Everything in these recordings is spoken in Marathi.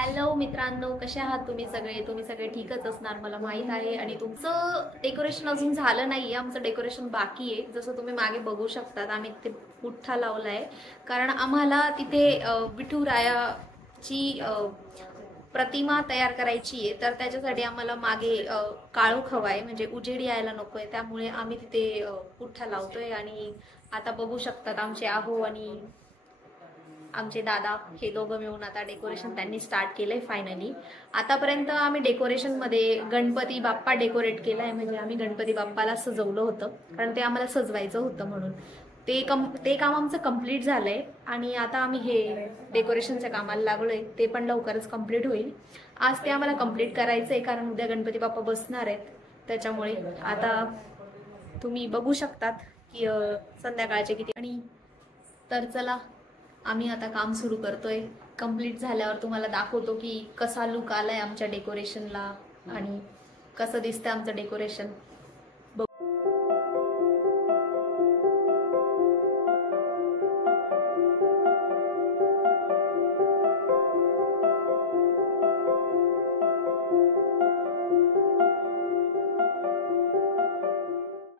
हॅलो मित्रांनो, कसे आहात तुम्ही सगळे ठीकच असणार मला माहित आहे। आणि तुमचं डेकोरेशन अजून झालं नाहीये, आमचं डेकोरेशन बाकी आहे। जसं तुम्ही मागे बघू शकतात, आम्ही तिथे पुठ्ठा लावलाय, कारण आम्हाला तिथे विठुरायाची प्रतिमा तयार करायची आहे। तर त्याच्यासाठी आम्हाला मागे काळोख हवाय, म्हणजे उजेड यायला नकोय, त्यामुळे आम्ही तिथे पुठ्ठा लावतोय। आणि आता बघू शकतात आमचे आहो आणि आमचे दादा हे दोघं मिळून आता डेकोरेशन त्यांनी स्टार्ट केलंय फायनली। आतापर्यंत आम्ही डेकोरेशन मध्ये गणपती बाप्पा डेकोरेट केलाय, म्हणजे आम्ही गणपती बाप्पाला सजवलं होतं, कारण ते आम्हाला सजवायचं होतं म्हणून ते काम आमचं कंप्लीट झालंय। आणि आता आम्ही हे डेकोरेशनच्या कामाला लागलोय, ते पण लवकरच कंप्लीट होईल। आज ते आम्हाला कंप्लीट करायचंय, कारण उद्या गणपती बाप्पा बसणार आहेत, त्याच्यामुळे आता तुम्ही बघू शकतात की संध्याकाळचे किती। आणि तर चला, आम्ही आता काम सुरू करतोय। कंप्लीट झाल्यावर तुम्हाला दाखवतो की कसा लुक आलाय आमच्या डेकोरेशनला आणि कसं दिसतंय आमचं डेकोरेशन।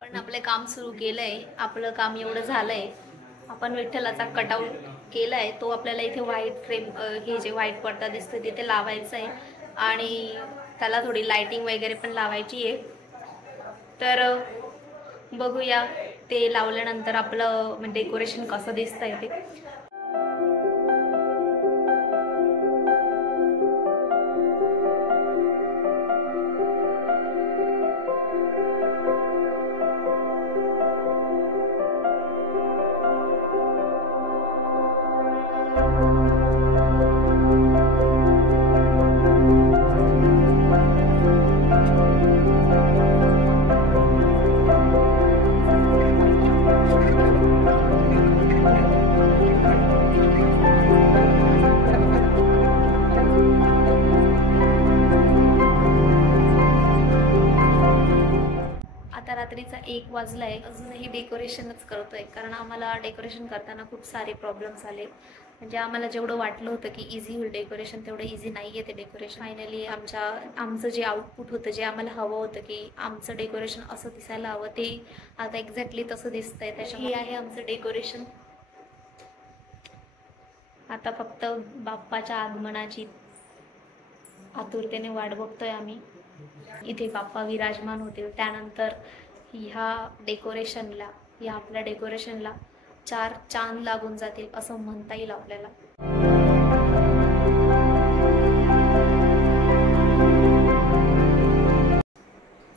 पण आपले काम सुरू केलंय, आपलं काम एवढं झालंय। आपण विठ्ठलाचा कटआउट केलाय, तो आपल्याला इथे व्हाईट फ्रेम हे जे व्हाईट पडदा दिसतोय तिथे लावायचा आहे, आणि त्याला थोडी लाइटिंग वगैरे पण लावायची आहे। तर बघूया ते लावल्यानंतर आपलं डेकोरेशन कसं दिसतंय ते। आता रात्रीचा 1 वाजलाय, अजूनही डेकोरेशनच करतोय, कारण आम्हाला डेकोरेशन करताना खूप सारे प्रॉब्लेम्स आले। म्हणजे आम्हाला जेवढं वाटलं होतं की इझी होईल डेकोरेशन, तेवढं इझी नाहीये ते डेकोरेशन। फायनली आमचं जे आउटपुट होतं, जे आम्हाला हवं होतं की आमचं डेकोरेशन असं दिसायला हवं, ते आता एक्झॅक्टली तसं दिसतंय। त्याच्यामुळे हे आहे आमचं डेकोरेशन। आता फक्त बाप्पाच्या आगमनाची आतुरतेने वाट बघतोय आम्ही। इथे बाप्पा विराजमान होतील, त्यानंतर या आपल्या डेकोरेशनला 4 चांद लागून जातील असं म्हणता येईल आपल्याला।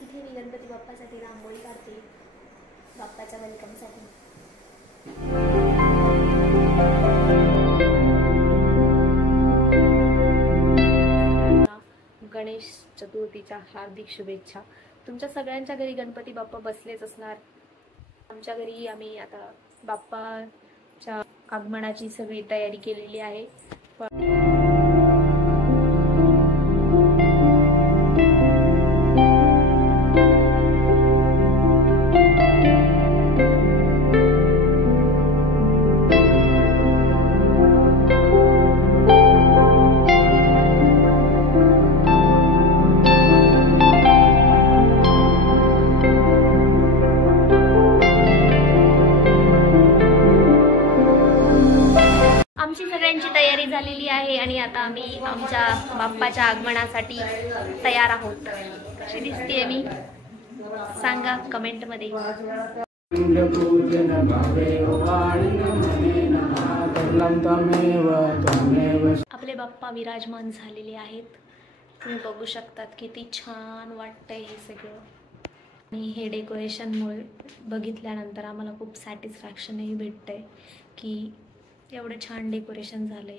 इथे मी गणपती बाप्पासाठी रांगोळी काढते, बाप्पाच्या वेलकमसाठी। गणेश चतुर्थीच्या हार्दिक शुभेच्छा। तुमच्या सगळ्यांच्या घरी गणपती बाप्पा बसलेच असणार। आमच्या घरी आम्ही आता बाप्पाच्या आगमनाची सगळी तयारी केलेली आहे। आमची सगळ्यांची तयारी झालेली आहे, आणि आता आम्ही आमच्या बाप्पाच्या आगमनासाठी तयार आहोत। कशी दिसतेय मी, सांगा कमेंटमध्ये। आपले बाप्पा विराजमान झालेले आहेत, तुम्ही बघू शकतात किती छान वाटतंय हे सगळं। आणि हे डेकोरेशनमुळे बघितल्यानंतर आम्हाला खूप सॅटिस्फॅक्शनही भेटतंय की एवढं छान डेकोरेशन झालंय।